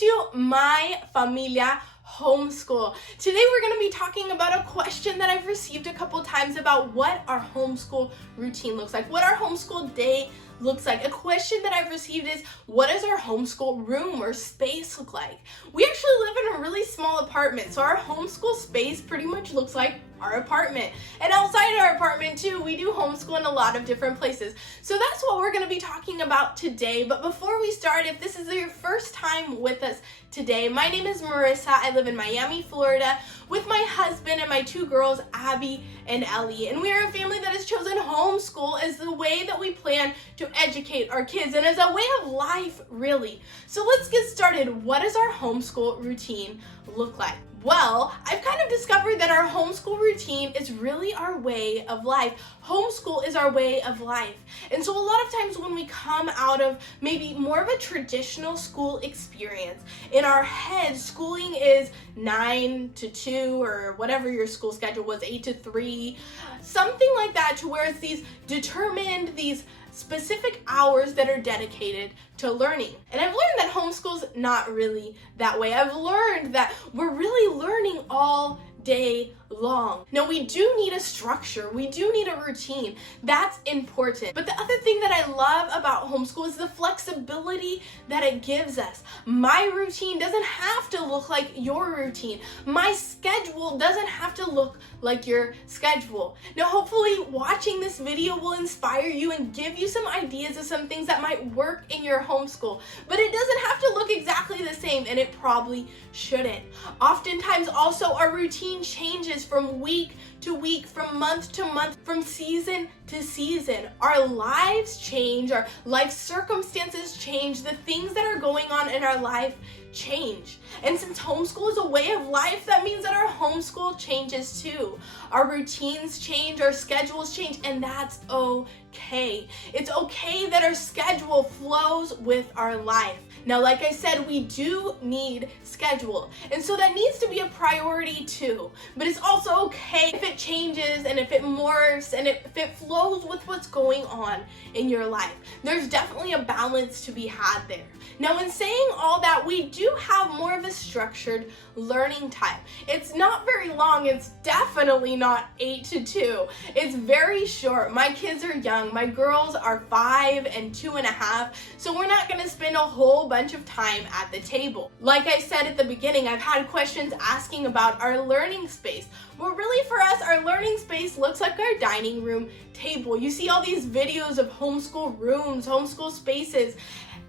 to My Familia Homeschool. Today we're going to be talking about a question that I've received a couple times about what our homeschool routine looks like, what our homeschool day looks like. A question that I've received is, what does our homeschool room or space look like? We actually live in a really small apartment, so our homeschool space pretty much looks like our apartment. And outside our apartment too, we do homeschool in a lot of different places. So that's what we're going to be talking about today. But before we start, if this is your first time with us today, my name is Marissa. I live in Miami, Florida with my husband and my two girls, Abby and Ellie. And we are a family that has chosen homeschool as the way that we plan to educate our kids and as a way of life, really. So let's get started. What does our homeschool routine look like? Well, I've kind of discovered that our homeschool routine is really our way of life. Homeschool is our way of life. And so a lot of times when we come out of maybe more of a traditional school experience, in our head, schooling is 9 to 2 or whatever your school schedule was, 8 to 3, something like that, to where it's these determined, these specific hours that are dedicated to learning. And I've learned that homeschool's not really that way. I've learned that we're really learning all day long. Now, we do need a structure. We do need a routine. That's important. But the other thing that I love about homeschool is the flexibility that it gives us. My routine doesn't have to look like your routine. My schedule doesn't have to look like your schedule. Now, hopefully watching this video will inspire you and give you some ideas of some things that might work in your homeschool. But it doesn't have to look exactly the same, and it probably shouldn't. Oftentimes also our routine changes from week to week, from month to month, from season to season. Our lives change, our life circumstances change, the things that are going on in our life change. And since homeschool is a way of life, that means that our homeschool changes too. Our routines change, our schedules change, and that's okay. It's okay that our schedule flows with our life. Now, like I said, we do need schedule, and so that needs to be a priority too. But it's also okay if it changes and if it morphs and if it flows with what's going on in your life. There's definitely a balance to be had there. Now, in saying all that, we do have more of a structured learning time. It's not very long. It's definitely not 8 to 2. It's very short. My kids are young. My girls are 5 and 2.5, so we're not going to spend a whole bunch of time at the table. Like I said at the beginning, I've had questions asking about our learning space. Well, really for us, our learning space looks like our dining room table. You see all these videos of homeschool rooms, homeschool spaces.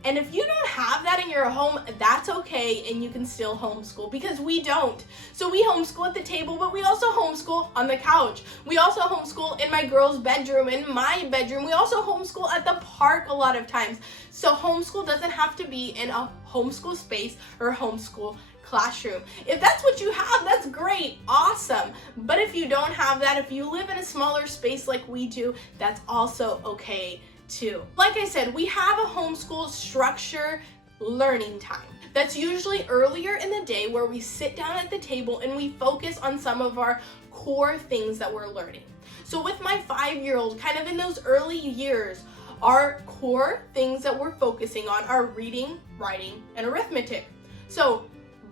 And if you don't have that in your home, that's okay, and you can still homeschool, because we don't. So we homeschool at the table, but we also homeschool on the couch. We also homeschool in my girl's bedroom, in my bedroom. We also homeschool at the park a lot of times. So homeschool doesn't have to be in a homeschool space or a homeschool classroom. If that's what you have, that's great, awesome. But if you don't have that, if you live in a smaller space like we do, that's also okay too. Like I said, we have a homeschool structure learning time. That's usually earlier in the day where we sit down at the table and we focus on some of our core things that we're learning. So with my 5-year-old, kind of in those early years, our core things that we're focusing on are reading, writing, and arithmetic. So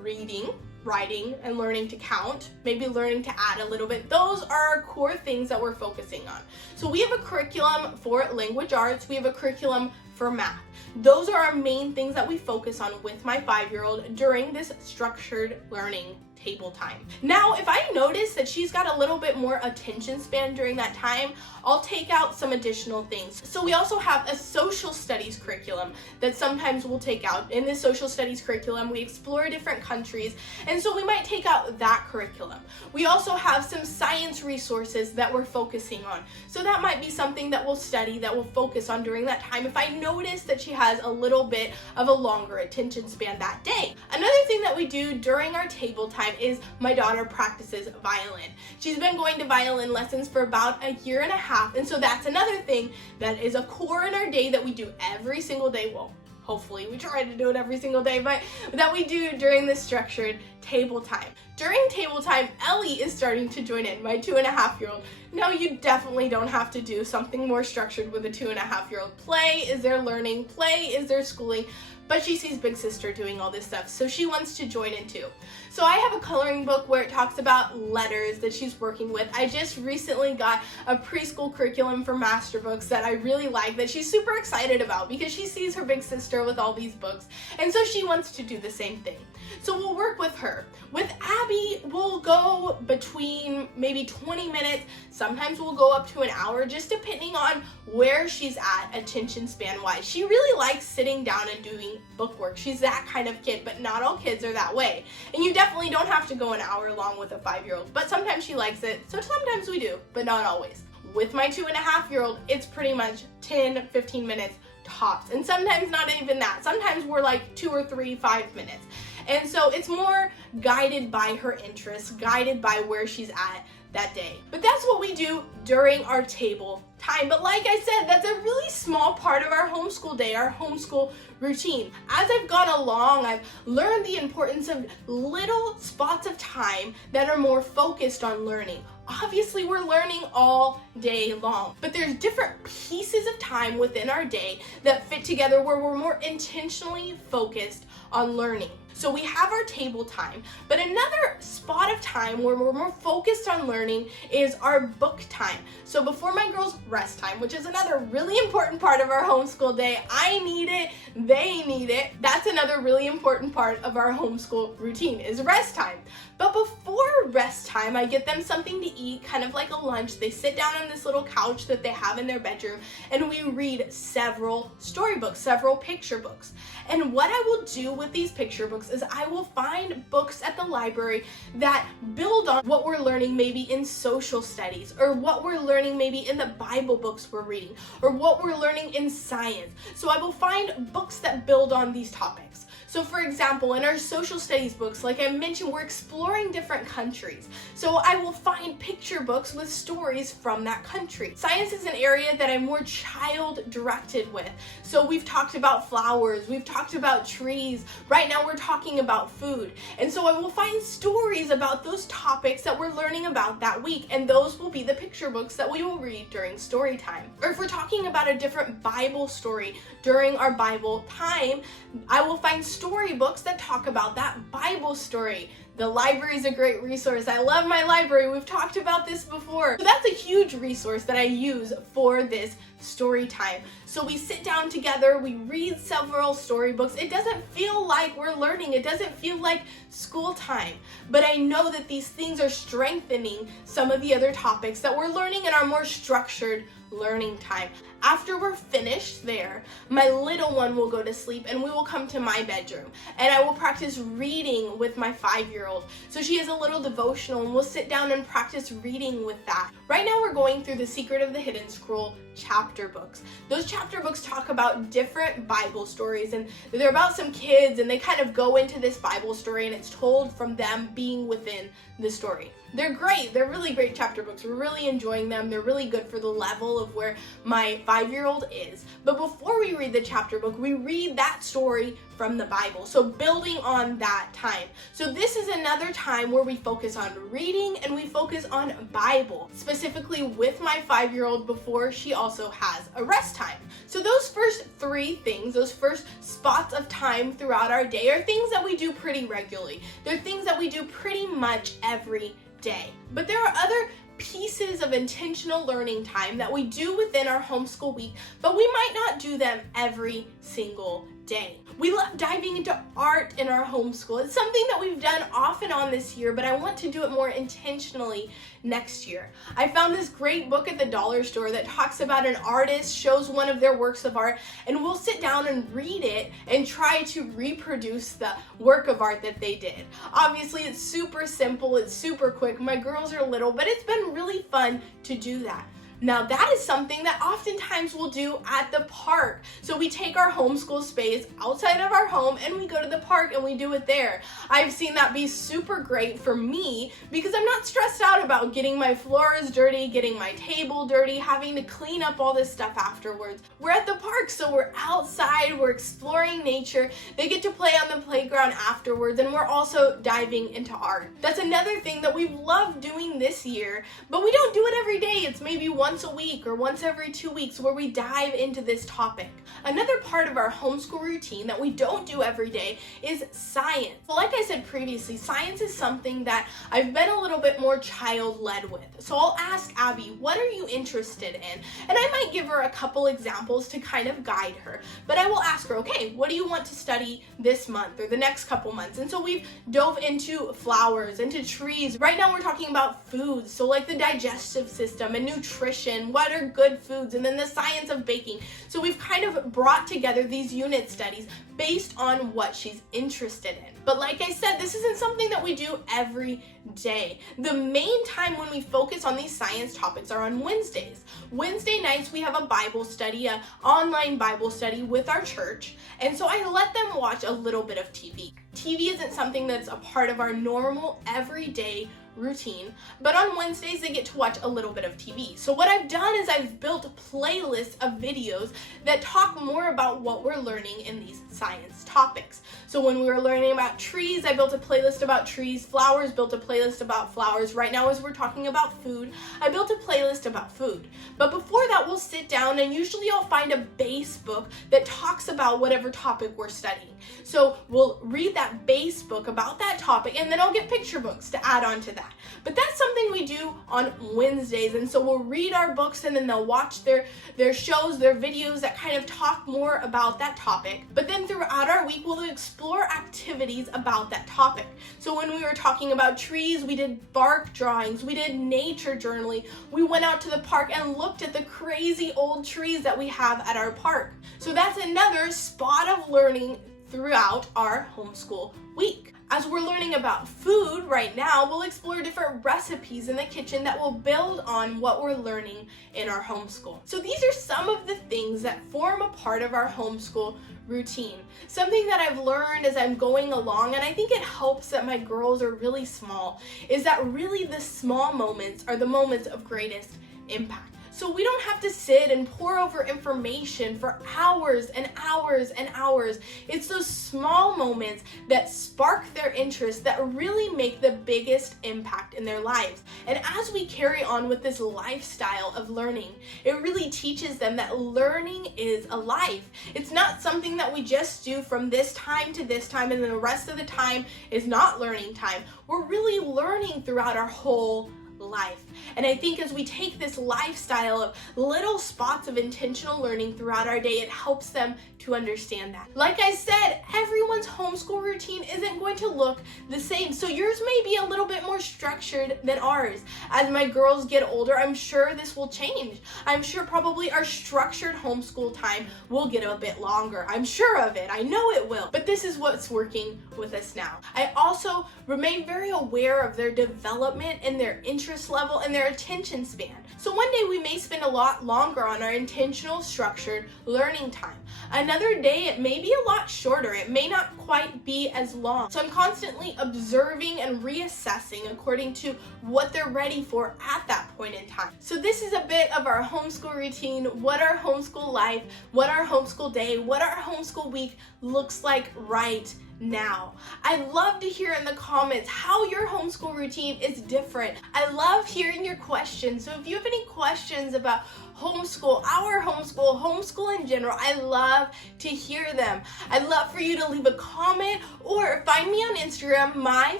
reading, writing, and learning to count, maybe learning to add a little bit. Those are our core things that we're focusing on. So we have a curriculum for language arts, we have a curriculum for math. Those are our main things that we focus on with my 5-year-old during this structured learning table time. Now, if I notice that she's got a little bit more attention span during that time, I'll take out some additional things. So we also have a social studies curriculum that sometimes we'll take out. In this social studies curriculum, we explore different countries, and so we might take out that curriculum. We also have some science resources that we're focusing on. So that might be something that we'll study, that we'll focus on during that time if I notice that she has a little bit of a longer attention span that day. Another thing that we do during our table time is my daughter practices violin. She's been going to violin lessons for about 1.5 years, and so that's another thing that is a core in our day that we do every single day. Well, hopefully we try to do it every single day, but that we do during this structured table time. During table time, Ellie is starting to join in, my 2.5-year-old. Now, you definitely don't have to do something more structured with a 2.5-year-old. Play is their learning, play is their schooling, but she sees big sister doing all this stuff, so she wants to join in too. So I have a coloring book where it talks about letters that she's working with. I just recently got a preschool curriculum for master books that I really like, that she's super excited about because she sees her big sister with all these books, and so she wants to do the same thing. So we'll work with her. With Abby, we'll go between maybe 20 minutes, sometimes we'll go up to an hour, just depending on where she's at attention span wise. She really likes sitting down and doing book work. She's that kind of kid, but not all kids are that way. And you definitely don't have to go an hour long with a 5-year-old, but sometimes she likes it, so sometimes we do, but not always. With my 2.5-year-old, it's pretty much 10, 15 minutes tops, and sometimes not even that. Sometimes we're like 2 or 3, 5 minutes. And so it's more guided by her interests, guided by where she's at that day. But that's what we do during our table time. But like I said, that's a really small part of our homeschool day, our homeschool routine. As I've gone along, I've learned the importance of little spots of time that are more focused on learning. Obviously, we're learning all day long, but there's different pieces of time within our day that fit together where we're more intentionally focused on learning. So we have our table time, but another spot of time where we're more focused on learning is our book time. So before my girls' rest time, which is another really important part of our homeschool day, I need it, they need it. That's another really important part of our homeschool routine is rest time. But before rest time, I get them something to eat, kind of like a lunch. They sit down on this little couch that they have in their bedroom, and we read several storybooks, several picture books. And what I will do with these picture books is I will find books at the library that build on what we're learning maybe in social studies, or what we're learning maybe in the Bible books we're reading, or what we're learning in science. So I will find books that build on these topics. So for example, in our social studies books, like I mentioned, we're exploring different countries. So I will find picture books with stories from that country. Science is an area that I'm more child-directed with. So we've talked about flowers, we've talked about trees. Right now we're talking about food. And so I will find stories about those topics that we're learning about that week, and those will be the picture books that we will read during story time. Or if we're talking about a different Bible story during our Bible time, I will find storybooks that talk about that Bible story. The library is a great resource. I love my library. We've talked about this before. So that's a huge resource that I use for this story time. So we sit down together, we read several storybooks. It doesn't feel like we're learning. It doesn't feel like school time. But I know that these things are strengthening some of the other topics that we're learning in our more structured learning time. After we're finished there, my little one will go to sleep and we will come to my bedroom and I will practice reading with my 5-year-old. So she has a little devotional and we'll sit down and practice reading with that. Right now we're going through The Secret of the Hidden Scroll chapter books. Those chapter books talk about different Bible stories, and they're about some kids, and they kind of go into this Bible story and it's told from them being within the story. They're great. They're really great chapter books. We're really enjoying them. They're really good for the level of where my 5-year-old is. But before we read the chapter book, we read that story from the Bible. So building on that time. So this is another time where we focus on reading and we focus on Bible, specifically with my 5-year-old before she also has a rest time. So those first 3 things, those first spots of time throughout our day are things that we do pretty regularly. They're things that we do pretty much every day. But there are other pieces of intentional learning time that we do within our homeschool week, but we might not do them every single day. We love diving into art in our homeschool. It's something that we've done off and on this year, but I want to do it more intentionally next year. I found this great book at the dollar store that talks about an artist shows one of their works of art, and we'll sit down and read it and try to reproduce the work of art that they did. Obviously, it's super simple, it's super quick. My girls are little, but it's been really fun to do that. Now that is something that oftentimes we'll do at the park. So we take our homeschool space outside of our home and we go to the park and we do it there. I've seen that be super great for me because I'm not stressed out about getting my floors dirty, getting my table dirty, having to clean up all this stuff afterwards. We're at the park, so we're outside, we're exploring nature. They get to play on the playground afterwards, and we're also diving into art. That's another thing that we've loved doing this year, but we don't do it every day. It's maybe once a week or once every 2 weeks where we dive into this topic. Another part of our homeschool routine that we don't do every day is science. So like I said previously, science is something that I've been a little bit more child-led with. So I'll ask Abby, what are you interested in? And I might give her a couple examples to kind of guide her. But I will ask her, okay, what do you want to study this month or the next couple months? And so we've dove into flowers, into trees. Right now we're talking about foods. So like the digestive system and nutrition, what are good foods, and then the science of baking. So we've kind of brought together these unit studies based on what she's interested in. But like I said, this isn't something that we do every day. The main time when we focus on these science topics are on Wednesdays. Wednesday nights we have a Bible study, an online Bible study with our church, and so I let them watch a little bit of TV. TV isn't something that's a part of our normal everyday routine, but on Wednesdays they get to watch a little bit of TV. So what I've done is I've built playlists of videos that talk more about what we're learning in these science topics. So when we were learning about trees, I built a playlist about trees. Flowers, built a playlist about flowers. Right now, as we're talking about food, I built a playlist about food. But before that, we'll sit down and usually I'll find a base book that talks about whatever topic we're studying. So we'll read that base book about that topic, and then I'll get picture books to add on to that. But that's something we do on Wednesdays, and so we'll read our books and then they'll watch their shows, their videos that kind of talk more about that topic. But then throughout our week, we'll explore activities about that topic. So when we were talking about trees, we did bark drawings, we did nature journaling, we went out to the park and looked at the crazy old trees that we have at our park. So that's another spot of learning throughout our homeschool week. As we're learning about food right now, we'll explore different recipes in the kitchen that will build on what we're learning in our homeschool. So these are some of the things that form a part of our homeschool routine. Something that I've learned as I'm going along, and I think it helps that my girls are really small, is that really the small moments are the moments of greatest impact. So we don't have to sit and pore over information for hours and hours and hours. It's those small moments that spark their interest that really make the biggest impact in their lives. And as we carry on with this lifestyle of learning, it really teaches them that learning is a life. It's not something that we just do from this time to this time and then the rest of the time is not learning time. We're really learning throughout our whole life. And I think as we take this lifestyle of little spots of intentional learning throughout our day, it helps them to understand that. Like I said, everyone's homeschool routine isn't going to look the same. So yours may be a little bit more structured than ours. As my girls get older, I'm sure this will change. I'm sure probably our structured homeschool time will get a bit longer. I'm sure of it. I know it will. But this is what's working with us now. I also remain very aware of their development and their interest level and their attention span. So one day we may spend a lot longer on our intentional structured learning time. Another day it may be a lot shorter. It may not quite be as long. So I'm constantly observing and reassessing according to what they're ready for at that point in time. So this is a bit of our homeschool routine, what our homeschool life, what our homeschool day, what our homeschool week looks like right now. I'd love to hear in the comments how your homeschool routine is different. I love hearing your questions. So if you have any questions about homeschool, our homeschool in general, I love to hear them. I'd love for you to leave a comment or find me on Instagram, My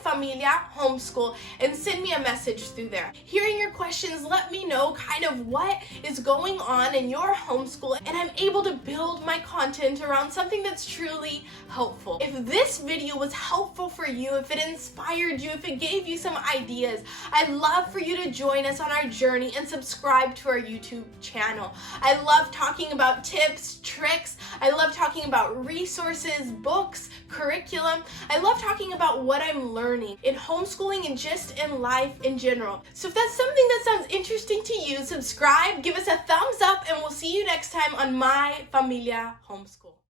Familia Homeschool, and send me a message through there. Hearing your questions, let me know kind of what is going on in your homeschool, and I'm able to build my content around something that's truly helpful. If this video was helpful for you, if it inspired you, if it gave you some ideas, I'd love for you to join us on our journey and subscribe to our YouTube channel. I love talking about tips, tricks. I love talking about resources, books, curriculum. I love talking about what I'm learning in homeschooling and just in life in general. So if that's something that sounds interesting to you, subscribe, give us a thumbs up, and we'll see you next time on My Familia Homeschool.